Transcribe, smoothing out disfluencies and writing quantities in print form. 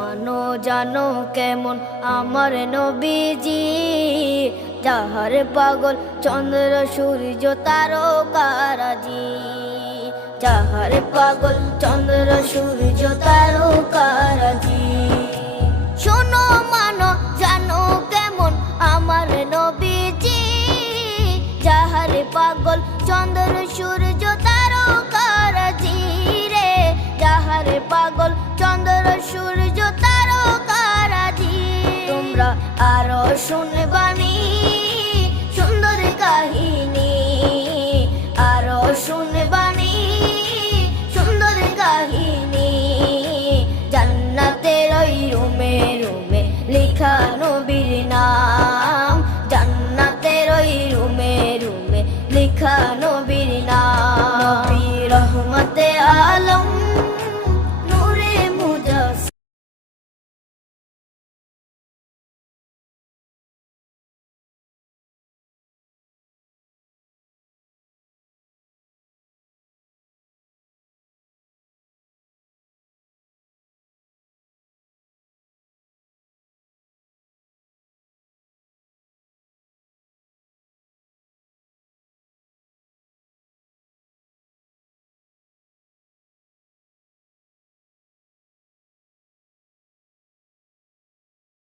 মানো জানো কেমন আমার নবীজি, যাহার পাগল চন্দ্র সূর্য তারকারাজি, যাহার পাগল চন্দ্র সূর্য তারকারাজি। শোনো মানো জানো কেমন আমার নবীজি, যাহার পাগল চন্দ্র সূর্য তারকারাজি রে, যাহার পাগল চন্দ্র সূর্য তারকারাজি। তোমরা আরো শুনে